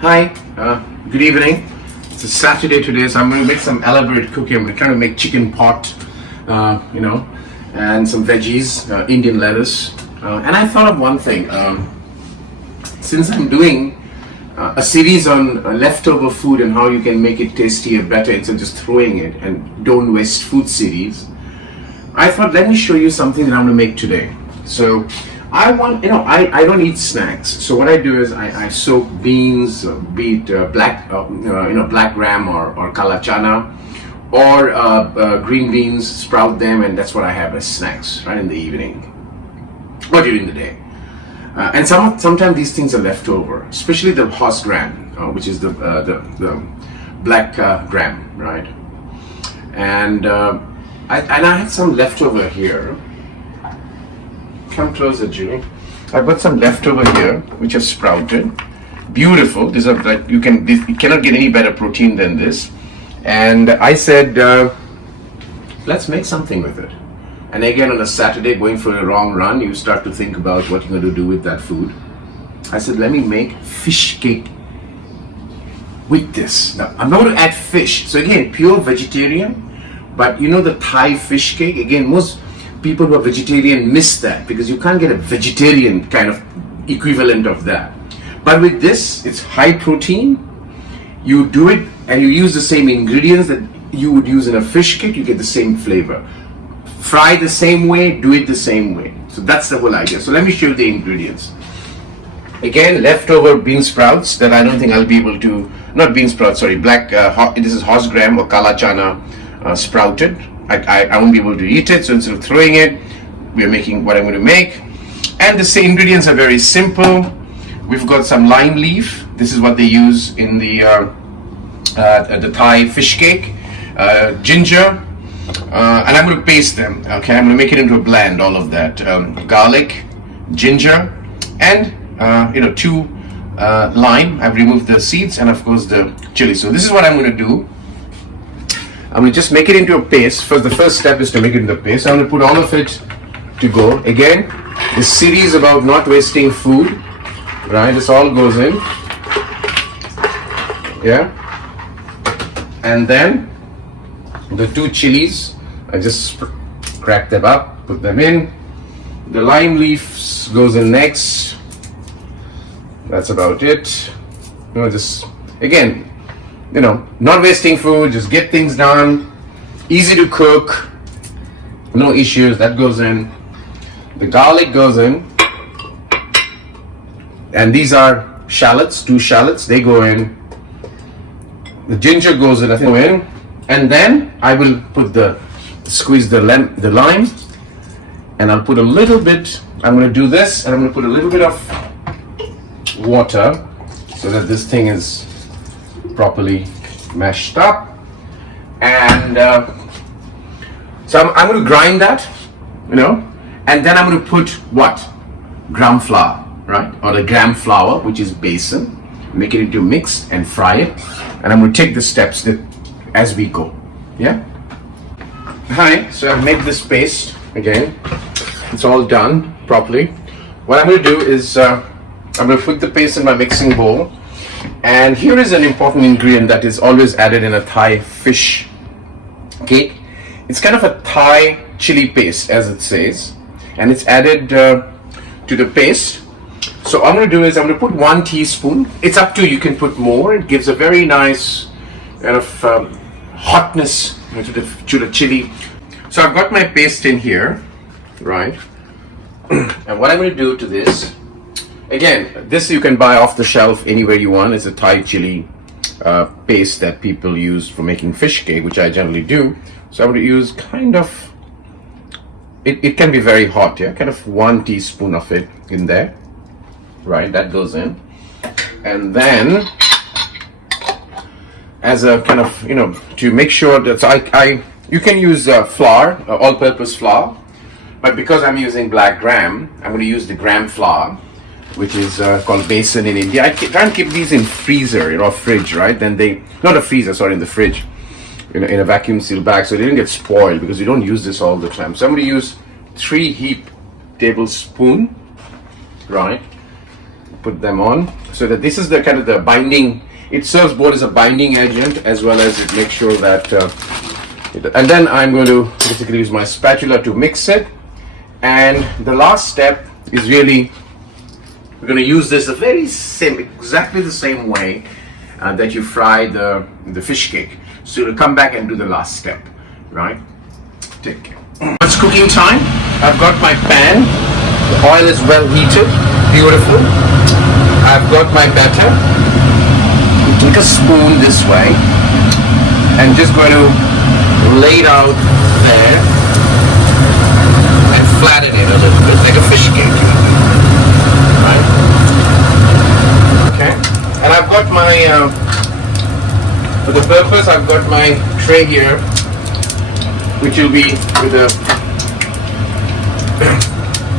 Hi, good evening. It's a Saturday today, so I'm going to make some elaborate cooking. I'm trying to make chicken pot, and some veggies, Indian lettuce. And I thought of one thing. Since I'm doing a series on leftover food and how you can make it tastier, better instead of just throwing it, and don't waste food series, I thought let me show you something that I'm going to make today. So I want, I don't eat snacks. So what I do is I soak beans, be it black gram or kala chana, or green beans, sprout them, and that's what I have as snacks right in the evening or during the day. And sometimes these things are left over, especially the horse gram, which is the black gram, right? And I had some leftover here. Come closer, Julie. I've got some leftover here, which have sprouted. Beautiful. These are like you cannot get any better protein than this. And I said, let's make something with it. And again, on a Saturday, going for a long run, you start to think about what you're going to do with that food. I said, let me make fish cake with this. Now, I'm not going to add fish. So again, pure vegetarian. But you know the Thai fish cake? Again, most people who are vegetarian miss that because you can't get a vegetarian kind of equivalent of that. But with this, it's high protein. You do it and you use the same ingredients that you would use in a fish cake, you get the same flavor. Fry the same way, do it the same way. So that's the whole idea. So let me show you the ingredients. Again, leftover bean sprouts that I don't think I'll be able to, not bean sprouts, sorry, this is horse gram or kala chana sprouted. I won't be able to eat it, so instead of throwing it, we're making what I'm going to make. And the same ingredients are very simple. We've got some lime leaf. This is what they use in the Thai fish cake. Ginger, and I'm going to paste them. Okay, I'm going to make it into a blend. All of that, garlic, ginger, and two lime. I've removed the seeds, and of course the chili. So this is what I'm going to do. I'm going to just make it into a paste. First, the first step is to make it into a paste. I'm going to put all of it to go. Again, this series about not wasting food, right? This all goes in. Yeah. And then the two chilies, I just crack them up, put them in. The lime leaves goes in next. That's about it. Just again, not wasting food, just get things done, easy to cook, no issues. That goes in. The garlic goes in, and these are shallots, 2 shallots, they go in. The ginger goes in, I think, in, and then I will put squeeze the lime, and I'll put a little bit. I'm going to do this, and I'm going to put a little bit of water so that this thing is properly mashed up. And so I'm going to grind that, and then I'm going to put what? Gram flour, right? Or the gram flour, which is besan. Make it into a mix and fry it. And I'm going to take the steps as we go. Yeah? Hi, so I've made this paste again. It's all done properly. What I'm going to do is I'm going to put the paste in my mixing bowl. And here is an important ingredient that is always added in a Thai fish cake. It's kind of a Thai chili paste, as it says, and it's added to the paste. So what I'm going to do is I'm going to put 1 teaspoon. It's up to you, can put more. It gives a very nice kind of hotness to the chili. So I've got my paste in here, right? And what I'm going to do to this, again, this you can buy off the shelf anywhere you want. It's a Thai chili paste that people use for making fish cake, which I generally do. So I'm going to use kind of, it can be very hot, yeah? Kind of 1 teaspoon of it in there, right? That goes in. And then, as a kind of, to make sure that, you can use flour, all-purpose flour, but because I'm using black gram, I'm going to use the gram flour, which is called besan in India. I try and keep these in freezer, fridge, right? Then not a freezer, sorry, in the fridge, in a vacuum sealed bag, so they don't get spoiled because you don't use this all the time. So I'm going to use 3 heap tablespoon, right? put them on, so that this is the kind of the binding. It serves both as a binding agent as well as it makes sure that and then I'm going to basically use my spatula to mix it. And the last step is really, we're going to use this the very same, exactly the same way that you fry the fish cake. So you'll come back and do the last step, right? Take care. It's cooking time. I've got my pan. The oil is well heated. Beautiful. I've got my batter. Take a spoon this way and just going to lay it out there and flatten it a little bit like a fish cake. Right? Okay. And I've got my, for the purpose, I've got my tray here, which will be with a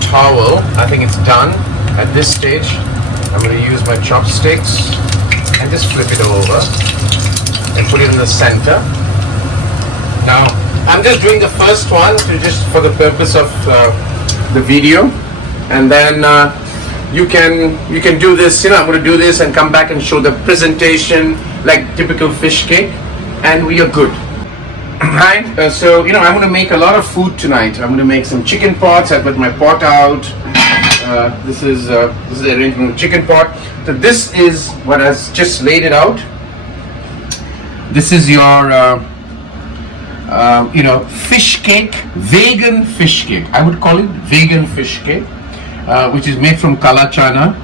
towel. I think it's done. At this stage, I'm going to use my chopsticks and just flip it over and put it in the center. Now, I'm just doing the first one to just for the purpose of the video, and then you can do this. I'm going to do this and come back and show the presentation like typical fish cake, and we are good. Right? So I'm going to make a lot of food tonight. I'm going to make some chicken pots. I've got my pot out. This is the arrangement of chicken pot. So this is what I just laid it out. This is your fish cake, vegan fish cake. I would call it vegan fish cake, which is made from kala chana,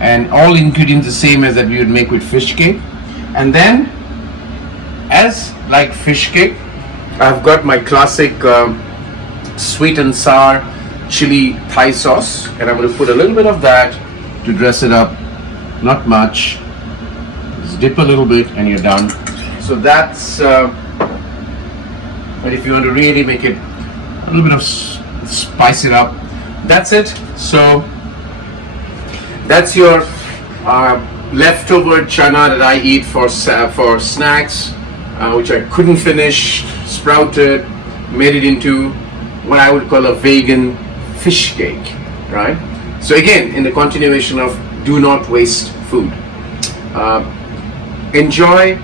and all ingredients the same as that we would make with fish cake. And then, as like fish cake, I've got my classic sweet and sour chili Thai sauce, and I'm going to put a little bit of that to dress it up. Not much. Just dip a little bit and you're done. So that's but if you want to really make it a little bit of spice it up, that's it. So that's your leftover chana that I eat for snacks, which I couldn't finish, sprouted, made it into what I would call a vegan fish cake, right? So again, in the continuation of do not waste food. Enjoy,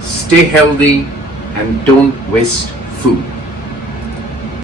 stay healthy, and don't waste food.